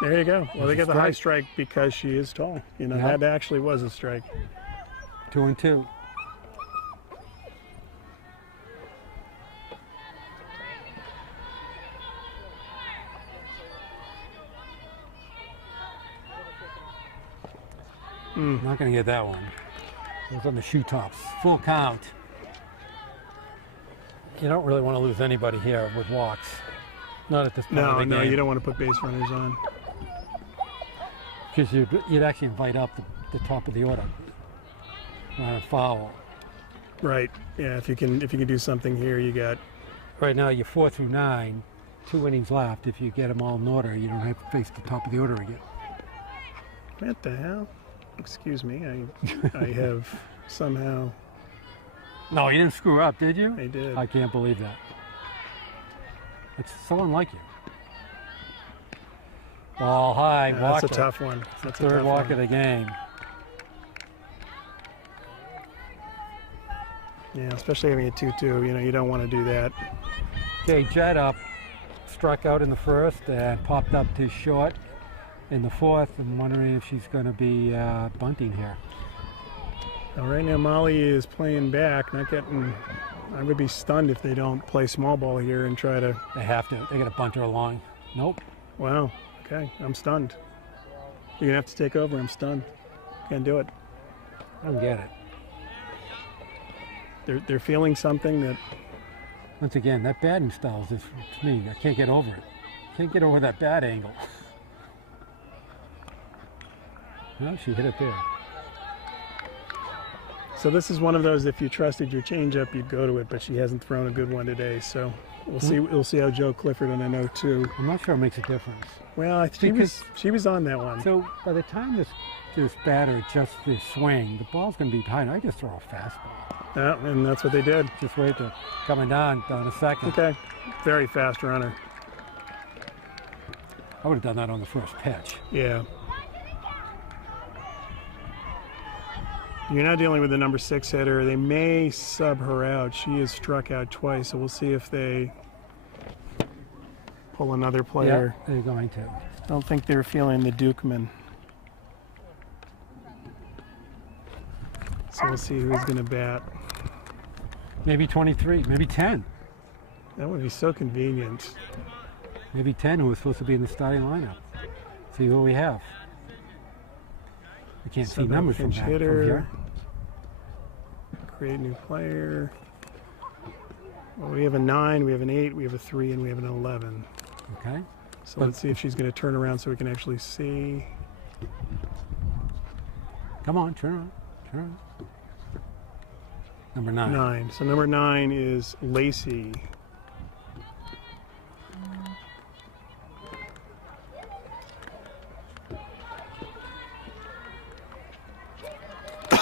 There you go. Well, they get the high strike because she is tall. That actually was a strike. 2-2. Not going to get that one. It was on the shoe tops. Full count. You don't really want to lose anybody here with walks. Not at this point of the game. No, you don't want to put base runners on. Because you'd actually invite up the top of the order. Not a foul. Right. Yeah. If you can do something here, you got. Right now you're 4 through 9, 2 innings left. If you get them all in order, you don't have to face the top of the order again. What the hell? Excuse me, I have somehow... No, you didn't screw up, did you? I did. I can't believe that. It's so unlike you. Ball high, walk. That's a tough one. That's Third walk of the game. Yeah, especially having a 2-2, you don't want to do that. Okay, Jet up, struck out in the first and popped up to short in the 4th. I'm wondering if she's going to be bunting here. Well, right now Molly is playing back, not getting... I would be stunned if they don't play small ball here and try to... They have to. They're going to bunt her along. Nope. Wow. Okay, I'm stunned. You're going to have to take over. I'm stunned. Can't do it. I don't get it. They're feeling something that... Once again, that batting style is just, to me, I can't get over it. Can't get over that bat angle. No, she hit it there. So this is one of those, if you trusted your changeup, you'd go to it, but she hasn't thrown a good one today. So we'll see. We'll see how Joe Clifford on a 0-2. I'm not sure it makes a difference. Well, she was on that one. So by the time this batter adjusts the swing, the ball's going to be behind. I just throw a fastball. Yeah, and that's what they did. Just wait to coming down a second. Okay, very fast runner. I would have done that on the first pitch. Yeah. You're now dealing with the number 6 hitter. They may sub her out. She is struck out twice, so we'll see if they pull another player. Yeah, they're going to. I don't think they're feeling the Dukeman. So we'll see who's going to bat. Maybe 23, maybe 10. That would be so convenient. Maybe 10 who was supposed to be in the starting lineup. See who we have. We can't see numbers from here. Create new player. Well, we have a 9, we have an 8, we have a 3, and we have an 11. Okay. So let's see if she's going to turn around so we can actually see. Come on, turn around. Turn around. Number 9. 9. So number 9 is Lacey.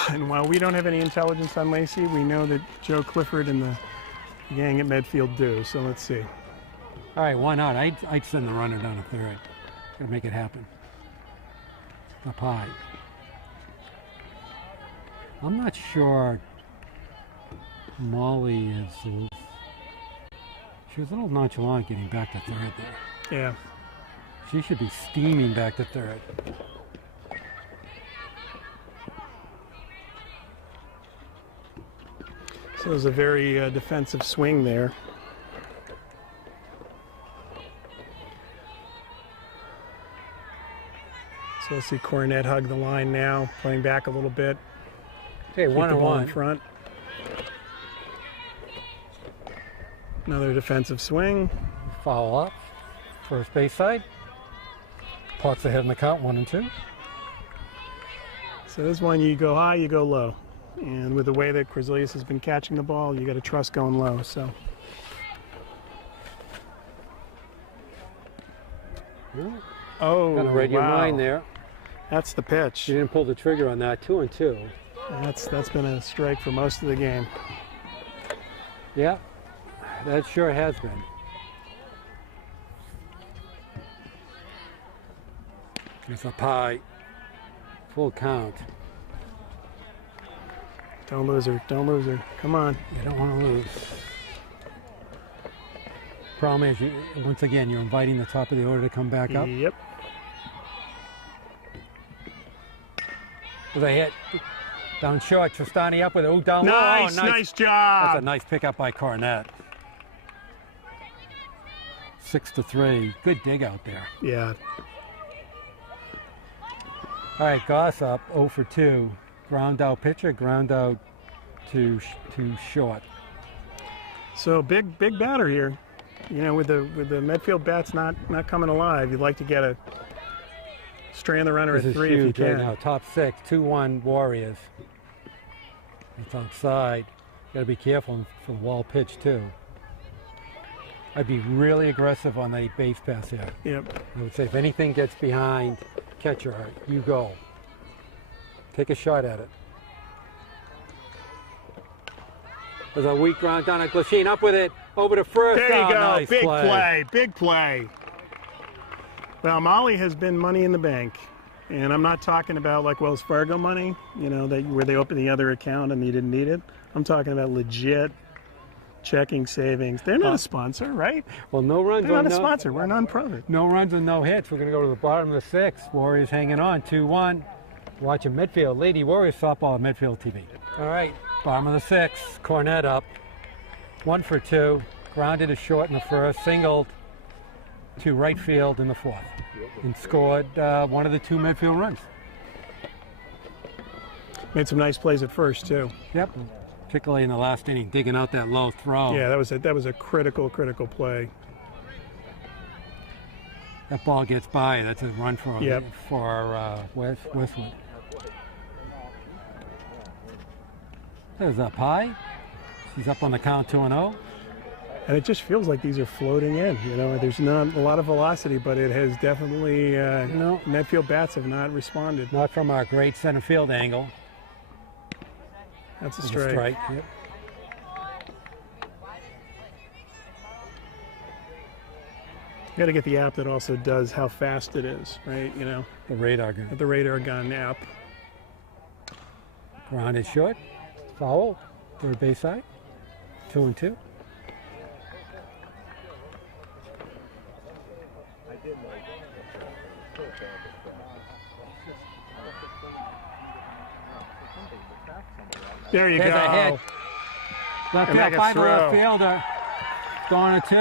And while we don't have any intelligence on Lacey, we know that Joe Clifford and the gang at Medfield do. So let's see. All right, why not? I'd send the runner down to third. Gotta make it happen. Up high. I'm not sure Molly is. She was a little nonchalant getting back to third there. Yeah. She should be steaming back to third. So it was a very defensive swing there. So let's see Cornet hug the line now, playing back a little bit. Okay, Keep one the and ball one. in front. Another defensive swing. Foul off. First base side. Potts ahead in the count, 1 and 2. So this one, you go high, you go low. And with the way that Cresilius has been catching the ball, you got to trust going low. So oh, Kind of read your wow. mind there. That's the pitch. She didn't pull the trigger on that. 2 and 2. That's been a strike for most of the game. Yeah, that sure has been. It's a pie. Full count. Don't lose her. Don't lose her. Come on. You don't want to lose. Problem is, once again, you're inviting the top of the order to come back up. Yep. With a hit. Down short, Tristani up with it. Ooh, down low. Nice, Oh, nice job. That's a nice pickup by Cornet. 6-3. Good dig out there. Yeah. All right, Goss up 0 for 2. Ground out pitcher, ground out to short. So big batter here. You know, with the Medfield bats not coming alive, you'd like to get a strand the runner This at is 3 if you huge right can. now. Top 6, 2-1 Warriors. It's outside. Got to be careful for the wall pitch too. I'd be really aggressive on the base pass here. Yep. I would say if anything gets behind catcher, you go. Take a shot at it. There's a weak ground down at Glasheen. Up with it. Over to first. There you Oh, go. nice Big play. Big play. Well, Molly has been money in the bank. And I'm not talking about like Wells Fargo money, you know, where they open the other account and you didn't need it. I'm talking about legit checking savings. They're not a sponsor, right? Well, no runs. They're on not a sponsor. We're a non-profit. No runs and no hits. We're going to go to the bottom of the 6th. Warriors hanging on. 2-1. Watching Medfield. Lady Warriors softball on Medfield TV. All right. Bottom of the 6th. Cornet up. 1 for 2. Grounded to short in the first. Singled to right field in the 4th. And scored one of the 2 Medfield runs. Made some nice plays at first, too. Yep. Particularly in the last inning, digging out that low throw. Yeah, that was a critical play. That ball gets by. That's a run for Yep. Westwood. There's up high. She's up on the count 2-0. And it just feels like these are floating in. You know, there's not a lot of velocity, but it has definitely, No. Medfield bats have not responded. Not from our great center field angle. That's a It's strike. Yep. You got to get the app that also does how fast it is, right? You know, The radar gun. the radar gun app. Grounded short. Foul. Third base side. 2 and 2. There you There's go. a hit. Left And field, make a by the left throw. fielder. Going to 2.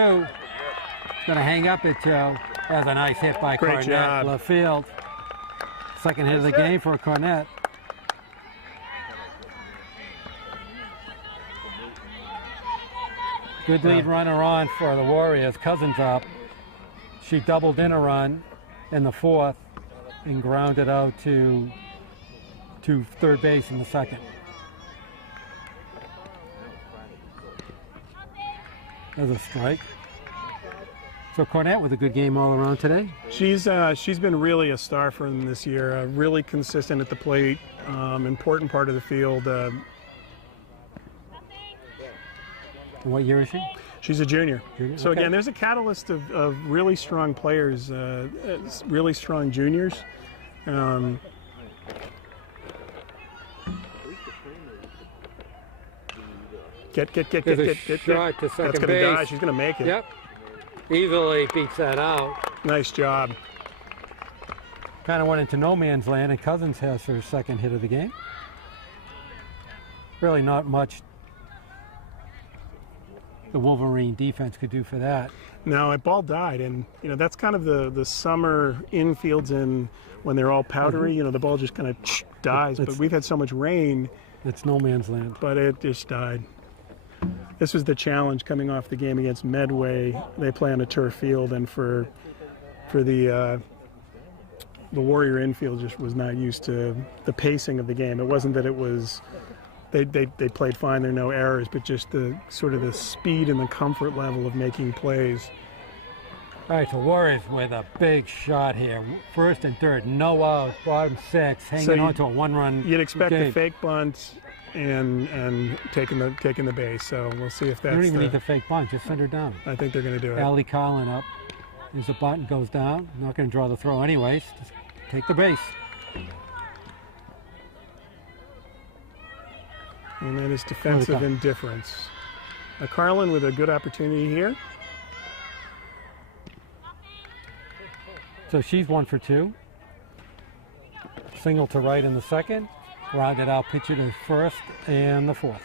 Going to hang up at 2. That's a nice hit by Great Cornet. job. Left field. Second hit of the game for Cornet. Good lead runner on for the Warriors. Cousins up. She doubled in a run in the 4th and grounded out to third base in the 2nd. There's a strike. So Cornett with a good game all around today. She's been really a star for them this year. Really consistent at the plate, important part of the field. What year is she? She's a junior. So Okay. again, there's a catalyst of really strong players, really strong juniors. Get. There's a shot to second That's going to base. die. She's going to make it. Yep. Easily beats that out. Nice job. Kind of went into no man's land, and Cousins has her second hit of the game. Really not much the Wolverine defense could do for that. No, that ball died, and that's kind of the summer infields in when they're all powdery. The ball just kind of dies. But we've had so much rain. It's no man's land. But it just died. This was the challenge coming off the game against Medway. They play on a turf field, and for the Warrior infield just was not used to the pacing of the game. It wasn't that it was they played fine, there are no errors, but just the sort of the speed and the comfort level of making plays. All right, so Warriors with a big shot here. First and third, no out, bottom six, hanging on to a one-run. You'd expect game. the fake bunt and taking the base. So we'll see if that's. You don't even need the fake bunt, just send her down. I think they're going to do it. Allie Collin up. There's a bunt, goes down. Not going to draw the throw anyways. Just take the base. And that is defensive indifference. Carlin with a good opportunity here. So she's 1 for 2. Single to right in the second. Rounded out pitcher to first and the fourth.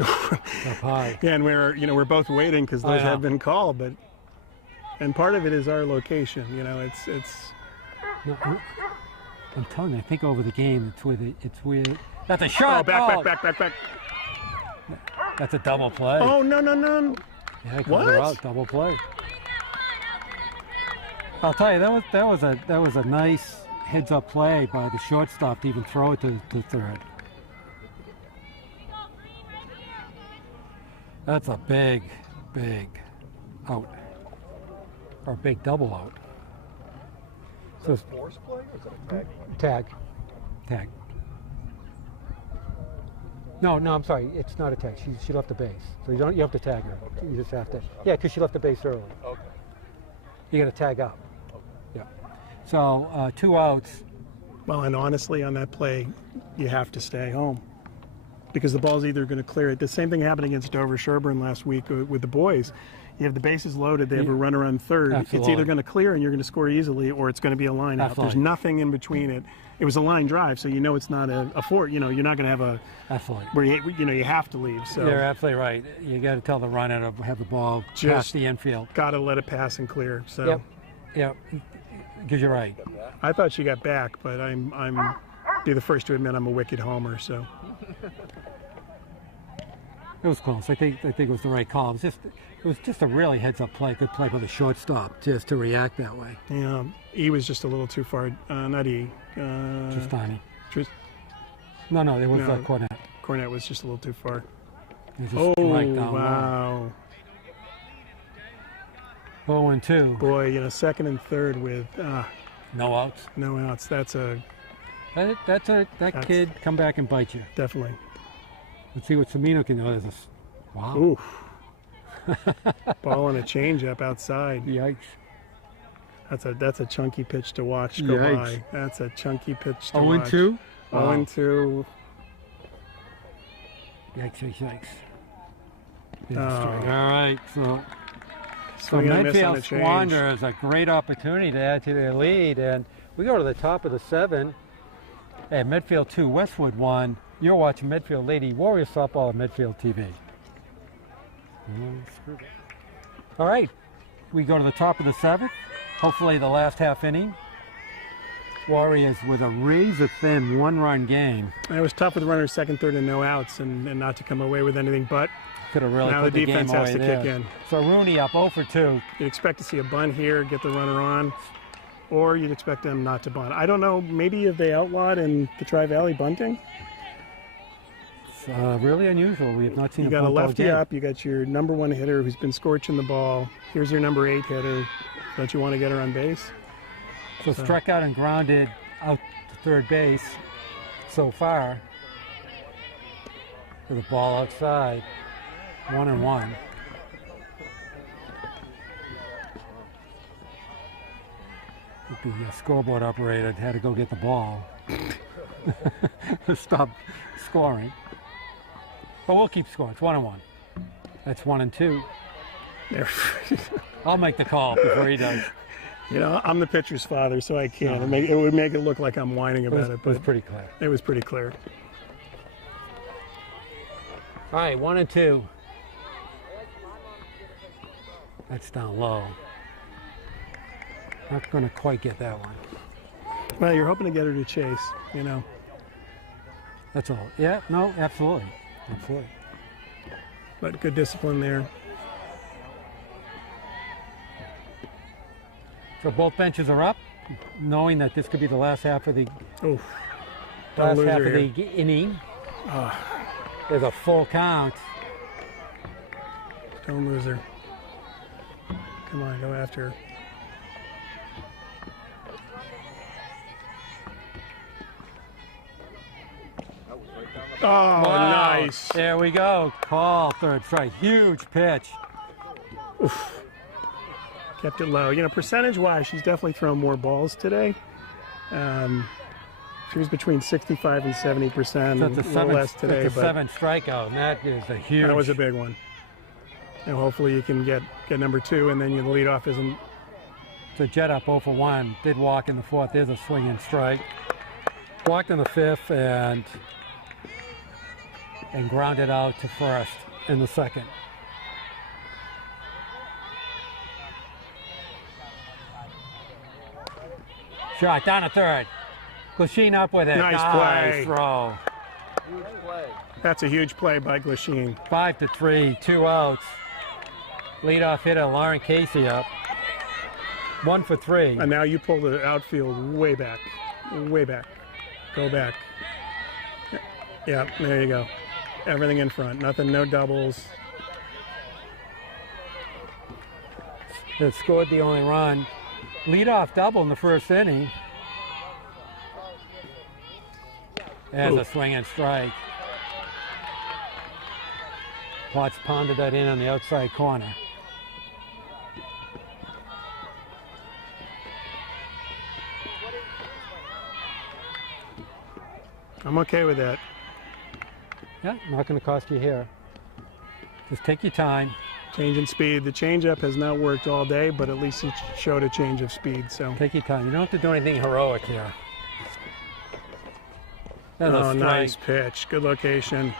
Up high. Yeah, and we're both waiting because those have been called, and part of it is our location. It's. No, I'm telling you, I think over the game, it's weird. That's a shot. Oh, back. That's a double play. Oh, no. Yeah, called her out, double play. I'll tell you, that was a nice heads-up play by the shortstop to even throw it to third. That's a big out, or big double out. So it's force play, or is it a tag? No, I'm sorry. It's not a tag. She left the base, so you have to tag her. You just have to. Yeah, because she left the base early. Okay. You got to tag up. Okay. Yeah. So 2 outs. Well, and honestly, on that play, you have to stay home because the ball's either going to clear it. The same thing happened against Dover Sherburne last week with the boys. You have the bases loaded. They have a runner on third. Absolutely. It's either going to clear and you're going to score easily, or it's going to be a line out. Absolutely. There's nothing in between it. It was a line drive, so it's not a fort. You're not going to have a Absolutely. where you have to leave. So You're absolutely right. You got to tell the runner to have the ball past the infield. Got to let it pass and clear. So Yep. Because you're right. I thought she got back, but I'm be the first to admit I'm a wicked homer. So It was close. I think it was the right call. It was just a really heads-up play. Good play by the shortstop just to react that way. yeah, E was just a little too far. Not E. Tristani. No, No, it was no. Cornett. Cornett was just a little too far. It was a strike down wow. low. 0-2. Boy, second and third with No outs. no outs. That Kid come back and bite you. definitely. Let's see what Semino can do. There's wow. Oof. Ball and a changeup outside. Yikes. That's a chunky pitch to watch go Yikes. by. That's a chunky pitch to watch. 0-2? 0-2. Yikes. Oh. All right, so Swing and a miss on Medfield a change. squanders a great opportunity to add to their lead, and we go to the top of the 7. At Medfield 2, Westwood 1. You're watching Medfield Lady Warrior Softball on Medfield TV. All right, we go to the top of the 7th. Hopefully the last half inning. Warriors with a razor-thin 1-run game. It was tough with runners second, third, and no outs, and not to come away with anything but. Could have really Now put the the game defense has away to there. kick in. So Rooney up 0 for 2. You'd expect to see a bunt here, get the runner on, or you'd expect them not to bunt. I don't know, maybe if they outlawed in the Tri-Valley bunting? really unusual. We have not seen You a got a bunt all lefty game. up. You got your number 1 hitter who's been scorching the ball. Here's your number 8 hitter. Don't you want to get her on base? So struck out and grounded out to third base so far. With the ball outside, 1-1. The scoreboard operator had to go get the ball. Stop scoring. But we'll keep scoring. It's 1-1. That's 1-2. There. I'll make the call before he does. You know, I'm the pitcher's father, so I can't. It would make it look like I'm whining about it, It but was pretty clear. it was pretty clear. All right, 1-2. That's down low. Not going to quite get that one. Well, you're hoping to get her to chase, you know. That's all. Yeah, no, absolutely. Absolutely. But good discipline there. So both benches are up, knowing that this could be the last half of the Oh, last lose half her of the inning. There's a full count. don't lose her. Come on, go after her. Oh, Wow. nice. There we go. Call third strike. Huge pitch. Kept it low. You know, percentage-wise, she's definitely thrown more balls today. She was between 65 and 70%, So a it's a little less today, it's a but 7 strikeout, and that is a huge. that was a big one. And hopefully you can get number 2, and then the leadoff isn't. So Jet up 0 for 1. Did walk in the 4th. There's a swinging strike. Walked in the 5th and grounded out to first in the 2nd. Shot down to 3rd. Glasheen up with it. Nice play. Throw. That's a huge play by Glasheen. 5-3, 2 outs. Leadoff hitter Lauren Casey up. 1 for 3. And now you pull the outfield way back. Way back. Go back. Yeah, there you go. Everything in front. Nothing, no doubles. That scored the only run. Leadoff double in the 1st inning. There's a swing and strike. Potts pounded that in on the outside corner. I'm okay with that. Yeah, not going to cost you here. Just take your time. Change in speed. The changeup has not worked all day, but at least it showed a change of speed. So. Take your time. You don't have to do anything heroic here. There's a Oh, strike. nice pitch. Good location.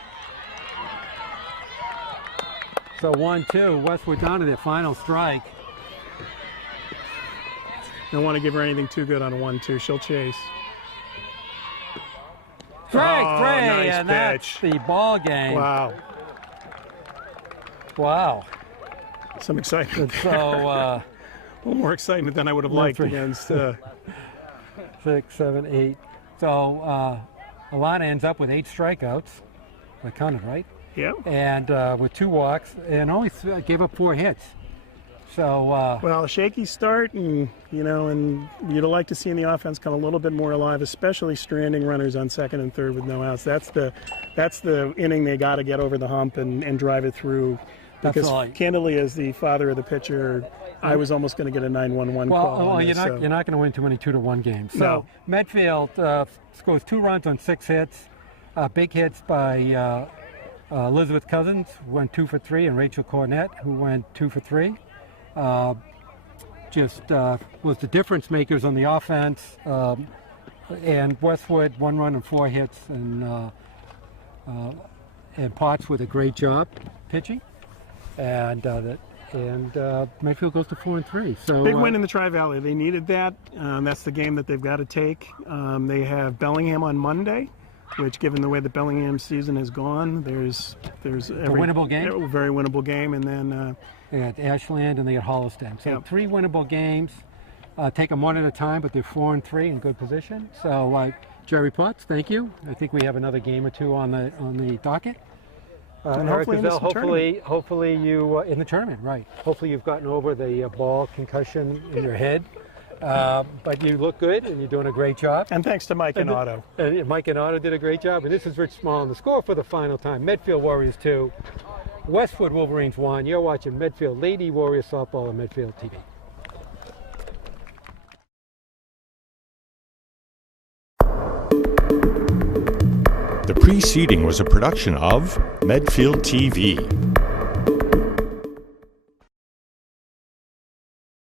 So 1-2. Westwood down to their final strike. Don't want to give her anything too good on a 1-2. She'll chase. Strike Oh, 3, nice and that's pitch. the ball game. Wow. Wow. Some excitement. So A little more excitement than I would have liked three. against. 6, 7, 8. So Alana ends up with 8 strikeouts. I counted right. Yeah. And with 2 walks, and only gave up 4 hits. So Well, a shaky start, and and you'd like to see in the offense come a little bit more alive, especially stranding runners on 2nd and 3rd with no outs. That's the inning they got to get over the hump and drive it through. Because Absolutely. candidly, as the father of the pitcher, I was almost going to get a 9-1-1 call. well, on you're this, not going to win too many 2-1 games. So No. Medfield scores 2 runs on 6 hits. Big hits by Elizabeth Cousins, who went 2 for 3, and Rachel Cornett, who went 2 for 3. Was the difference makers on the offense. And Westwood, 1 run and 4 hits, and Potts with a great job pitching. And Medfield goes to 4-3. So Big win in the Tri-Valley. They needed that. That's the game that they've got to take. They have Bellingham on Monday, which, given the way the Bellingham season has gone, there's every winnable game? a very winnable game, and then they got Ashland and they got Holliston. So Yep. 3 winnable games. Take them one at a time, but they're 4-3 in good position. So Jerry Potts, thank you. I think we have another game or two on the docket. And Eric hopefully in this Gazelle, hopefully you in the tournament, right? Hopefully you've gotten over the ball concussion in your head, but you look good and you're doing a great job. And thanks to Mike and Otto. Mike and Otto did a great job. And this is Rich Small, and the score for the final time: Medfield Warriors 2, Westwood Wolverines 1. You're watching Medfield Lady Warriors softball on Medfield TV. The preceding was a production of Medfield TV.